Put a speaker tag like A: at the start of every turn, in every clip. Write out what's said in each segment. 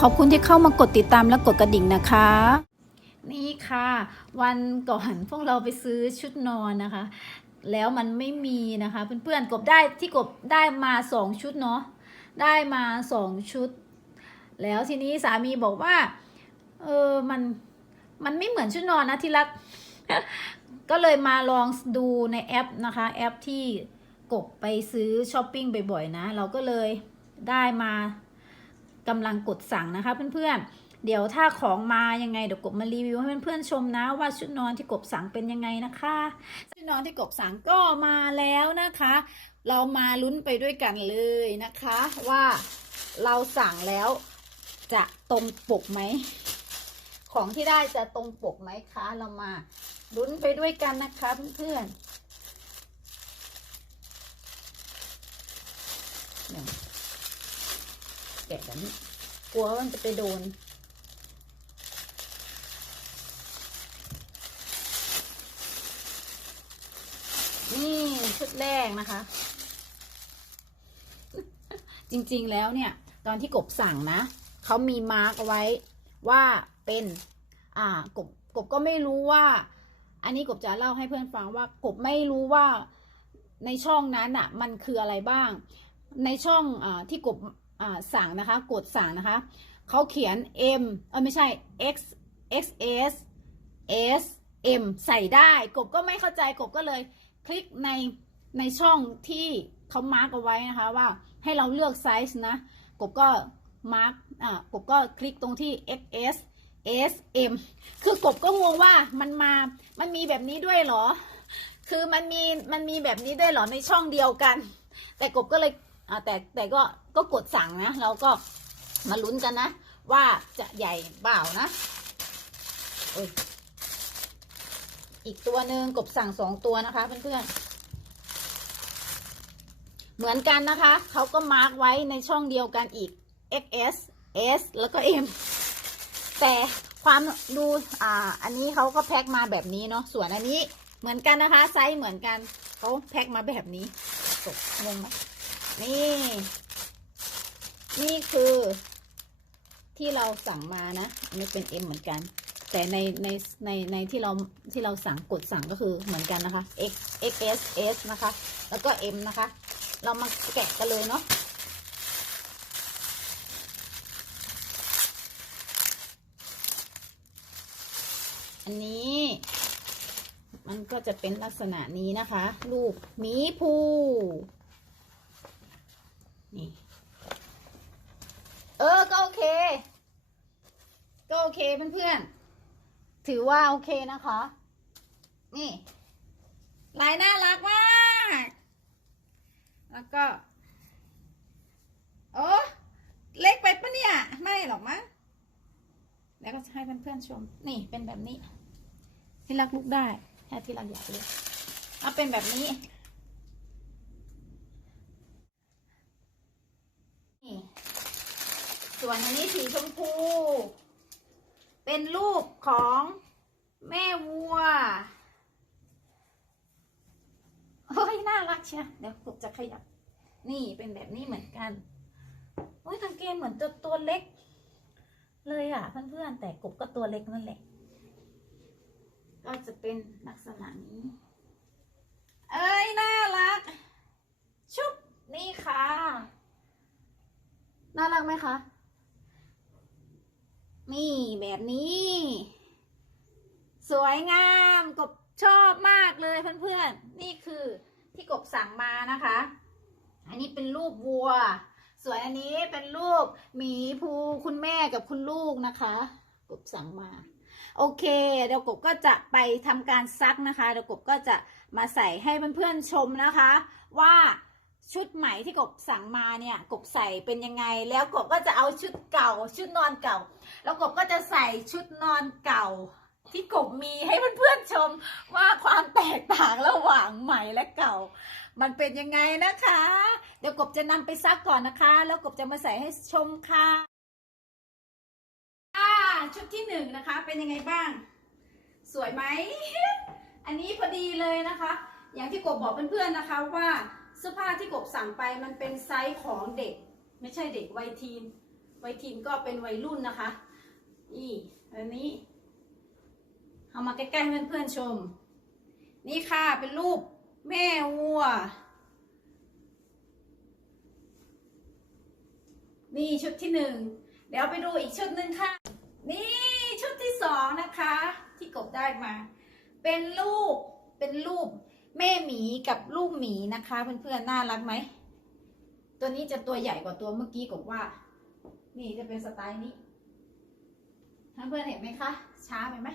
A: ขอบคุณที่เข้ามากดติดตามและกดกระดิ่งนะคะ นี่ค่ะ วันก่อนพวกเราไปซื้อชุดนอนนะคะ แล้วมันไม่มีนะคะ เพื่อนๆกบได้ที่กบได้มาสองชุดเนาะได้มาสองชุด แล้วทีนี้สามีบอกว่า เออมันมันไม่เหมือนชุดนอนนะที่รักก็เลยมาลองดูในแอปนะคะ แอปที่กบไปซื้อช้อปปิ้งบ่อยๆนะ เราก็เลยได้มา กำลังกดสั่งนะคะเพื่อนๆ เดี๋ยวถ้าของมายังไงเดี๋ยวกบมารีวิวให้เพื่อนๆชมนะ ว่าชุดนอนที่กบสั่งเป็นยังไงนะคะชุดนอนที่กบสั่งก็มาแล้วนะคะ เรามาลุ้นไปด้วยกันเลยนะคะ ว่าเราสั่งแล้วจะตรงปกไหมของที่ได้จะตรงปกไหมคะ เรามาลุ้นไปด้วยกันนะคะเพื่อนๆเนี่ยแกะแบบนี้ กลัวว่ามันจะไปโดน นี่ชุดแรกนะคะ จริงๆแล้วเนี่ย ตอนที่กบสั่งนะ เขามีมาร์กเอาไว้ว่าเป็น อ่ากบกบก็ไม่รู้ว่า อันนี้กบจะเล่าให้เพื่อนฟังว่ากบไม่รู้ว่าในช่องนั้นอะ มันคืออะไรบ้าง ในช่องอ่าที่กบ สั่งนะคะกดสั่งนะคะเขาเขียน M เออไม่ใช่ X XS S M ใส่ได้ กบก็ไม่เข้าใจกบก็เลยคลิกในในช่องที่เขามาร์กเอาไว้นะคะว่าให้เราเลือกไซส์นะ กบก็มาร์กอ่ากบก็คลิกตรงที่ XS S M คือกบก็งงว่ามันมา มันมีแบบนี้ด้วยเหรอ คือมันมีมันมีแบบนี้ด้วยเหรอในช่องเดียวกัน แต่กบก็เลย อ่าแต่แต่ก็ก็กดสั่งนะ เราก็มาลุ้นกันนะ ว่าจะใหญ่เปล่านะอีกตัวหนึ่งกบสั่งสองตัวนะคะเพื่อนๆ เหมือนกันนะคะ เขาก็มาร์กไว้ในช่องเดียวกันอีก XS S แล้วก็ M แต่ความดูอ่า อันนี้เขาก็แพ็คมาแบบนี้เนาะ ส่วนอันนี้เหมือนกันนะคะ ไซส์เหมือนกัน เขาแพ็คมาแบบนี้จบงงไหม นี่ นี่คือที่เราสั่งมานะ อันนี้เป็น M เหมือนกัน แต่ในในในในที่เราที่เราสั่งกดสั่งก็คือเหมือนกันนะคะ X X S S นะคะ แล้วก็ M นะคะ เรามาแกะกันเลยเนาะอันนี้ มันก็จะเป็นลักษณะนี้นะคะ รูปหมีภูนี่ เออ ก็โอเค ก็โอเคเพื่อนๆ ถือว่าโอเคนะคะ นี่ ลายน่ารักมาก แล้วก็ โอ้เล็กไปปะเนี่ย ไม่หรอกมั้งแล้วก็จะให้เพื่อนๆชม นี่เป็นแบบนี้ ที่รักลุกได้ถ้าที่รักอยากเลยเอาเป็นแบบนี้นี่ส่วนอันนี้สีชมพู เป็นรูปของแม่วัวเฮ้ยน่ารักเชียเดี๋ยวกบจะขยับ นี่เป็นแบบนี้เหมือนกันโอ้ยกางเกงเหมือนตัวตัวเล็ก เลยอะเพื่อนๆแต่กบก็ตัวเล็กนั่นแหละ ก็จะเป็นลักษณะนี้ เอ้ยน่ารัก ชุบนี่ค่ะ น่ารักไหมคะ นี่แบบนี้ สวยงามกบชอบมากเลยเพื่อนๆ นี่คือที่กบสั่งมานะคะ อันนี้เป็นรูปวัว ส่วนอันนี้เป็นรูปหมีภูคุณแม่กับคุณลูกนะคะ กบสั่งมา โอเคเดี๋ยวกบก็จะไปทำการซักนะคะเดี๋ยวกบก็จะมาใส่ให้เพื่อนๆชมนะคะ ว่า ชุดใหม่ที่กบสั่งมาเนี่ยกบใส่เป็นยังไง แล้วกบก็จะเอาชุดเก่า ชุดนอนเก่า แล้วกบก็จะใส่ชุดนอนเก่า ที่กบมีให้เพื่อนๆชมว่าความแตกต่างระหว่างใหม่และเก่า มันเป็นยังไงนะคะ เดี๋ยวกบจะนำไปซักก่อนนะคะ แล้วกบจะมาใส่ให้ชมค่ะชุดที่หนึ่งนะคะ เป็นยังไงบ้าง สวยไหม อันนี้พอดีเลยนะคะ อย่างที่กบบอกเพื่อนๆนะคะว่า เสื้อผ้าที่กบสั่งไปมันเป็นไซส์ของเด็ก ไม่ใช่เด็กวัยทีนวัยทีนก็เป็นวัยรุ่นนะคะนี่อันนี้เอามาใกล้ๆให้เพื่อนๆชม นี่ค่ะเป็นรูปแม่วัว นี่ชุดที่หนึ่งเดี๋ยวไปดูอีกชุดหนึ่งค่ะ นี่ชุดที่สองนะคะ ที่กบได้มา เป็นรูปเป็นรูป แม่หมีกับลูกหมีนะคะ เพื่อนๆน่ารักไหม ตัวนี้จะตัวใหญ่กว่าตัวเมื่อกี้กบว่า นี่จะเป็นสไตล์นี้เพื่อนๆเห็นไหมคะ ช้าไปไหม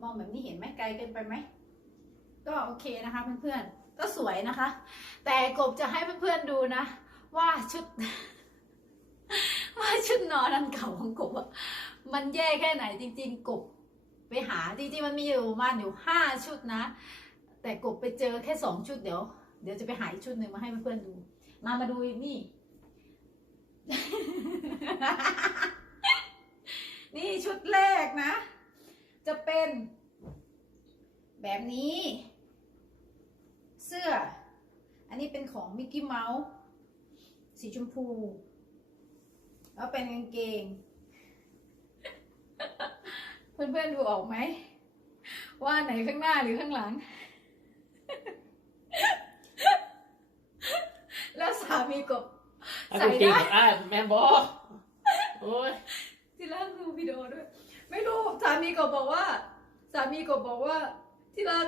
A: มองแบบนี้เห็นไหมไกลเกินไปไหม ก็โอเคนะคะเพื่อนๆ ก็สวยนะคะ แต่กบจะให้เพื่อนๆดูนะ ว่าชุด ว่าชุดนอนอันเก่าของกบอะมันแย่แค่ไหนจริง ๆ กบไปหาจริงๆมันมีอยู่มาณอยู่ห้าชุดนะ แต่กบไปเจอแค่สองชุดเดี๋ยว เดี๋ยวจะไปหาอีกชุดหนึ่งมาให้เพื่อนๆดู มามาดูนี่ นี่ชุดแรกนะ จะเป็นแบบนี้ เสื้อ อันนี้เป็นของมิกกี้เมาส์สีชมพู แล้วเป็นกางเกง เพื่อนๆดูออกไหม ว่าไหนข้างหน้าหรือข้างหลัง แล้ว สามีกบ
B: เอา
A: ใส่
B: จริง
A: ได้
B: ๆอะแม่บอกโอ้ย
A: ที่รักดูวิดีโอด้วย ไม่รู้สามีกบบอกว่า สามีกบบอกว่า ที่รัก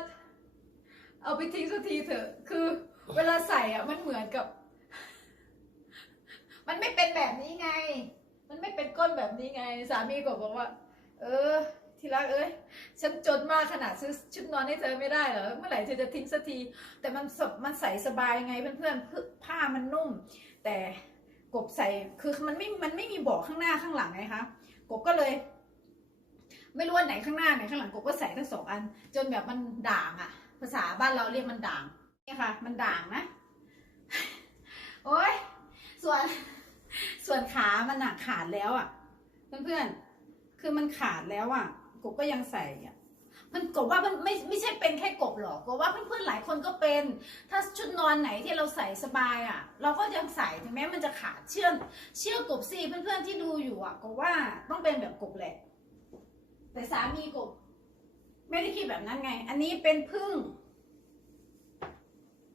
A: เอาไปทิ้งสักทีเถอะ คือ เวลาใส่อะมันเหมือนกับ มันไม่เป็นแบบนี้ไง มันไม่เป็นก้นแบบนี้ไง สามีกบบอกว่า เออ ที่รักเอ้ย ฉันจนมากขนาดซื้อชุดนอนให้เธอไม่ได้เหรอ เมื่อไหร่เธอจะทิ้งสักที แต่มันสมันใส่สบายไงเพื่อนๆผ้ามันนุ่ม แต่กบใส่ คือมันไม่ มันไม่มีบาะข้างหน้าข้างหลังไงคะ กบก็เลย ไม่รู้ว่าไหนข้างหน้าไหนข้างหลังกบก็ใส่ทั้งสองอัน จนแบบมันด่างอะภาษาบ้านเราเรียกมันด่าง นี่ค่ะ มันด่างนะ โอ้ยส่วน ส่วนขา มันอะขาดแล้วอะเพื่อนๆ คือมันขาดแล้วอะ กบก็ยังใส่อะมันกบว่ามันไม่ไม่ใช่เป็นแค่กบหรอกกบว่าเพื่อนๆหลายคนก็เป็น ถ้าชุดนอนไหนที่เราใส่สบายอะ เราก็ยังใส่ถึงแม้มันจะขาดเชื่อเชื่อกบสิเพื่อนๆที่ดูอยู่อะก็ว่าต้องเป็นแบบกบแหละ แต่สามีกบไม่ได้คิดแบบนั้นไง อันนี้เป็นพึ่ง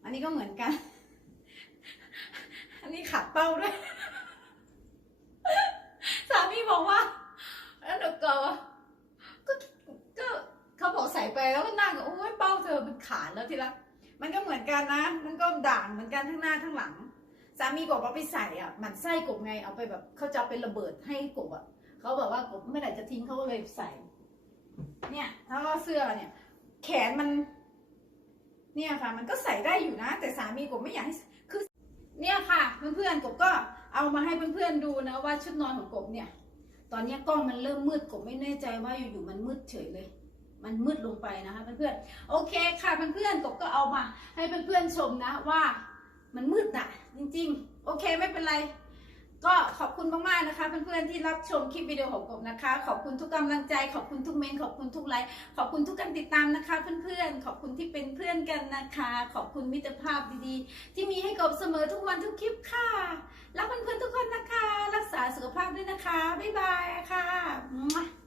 A: อันนี้ก็เหมือนกัน อันนี้ขาดเป้าด้วย สามีบอกว่าแล้วเดี๋ยวก็ก็ก็เขาบอกใส่ไปแล้วก็นั่งก็โอ้ยเป้าเธอมั นขาดแล้วทีละมันก็เหมือนกันนะ มันก็ด่างเหมือนกันทั้งหน้าทั้งหลัง สามีบอกว่าไปใส่อะมันไส้กบไงเอาไปแบบเขาจะเอาไประเบิดให้กบอะเขาบอกว่ากบไม่ไหนจะทิ้งเขาก็เลยใส่ เนี่ยแล้วก็เสื้อเนี่ย แขนมัน เนี่ยค่ะ มันก็ใส่ได้อยู่นะ แต่สามีกบไม่อยากให้คือ เนี่ยค่ะเพื่อนๆกบก็เอามาให้เพื่อนๆดูนะว่าชุดนอนของกบเนี่ย ตอนนี้กล้องมันเริ่มมืดกบไม่แน่ใจว่าอยู่ๆมันมืดเฉยเลย มันมืดลงไปนะคะเพื่อนๆโอเคค่ะเพื่อนๆกบก็เอามาให้เพื่อนๆชมนะว่ามันมืดอะจริงๆ โอเคไม่เป็นไร ก็ขอบคุณมากๆนะคะเพื่อนๆที่รับชมคลิปวิดีโอของกบนะคะ ขอบคุณทุกกำลังใจขอบคุณทุกเมนขอบคุณทุกไลค์ขอบคุณทุกการติดตามนะคะ เพื่อนๆ ขอบคุณที่เป็นเพื่อนกันนะคะ ขอบคุณมิตรภาพดีๆ ที่มีให้กบเสมอทุกวันทุกคลิปค่ะรักเพื่อนๆทุกคนนะคะ รักษาสุขภาพด้วยนะคะบ๊ายบายค่ะ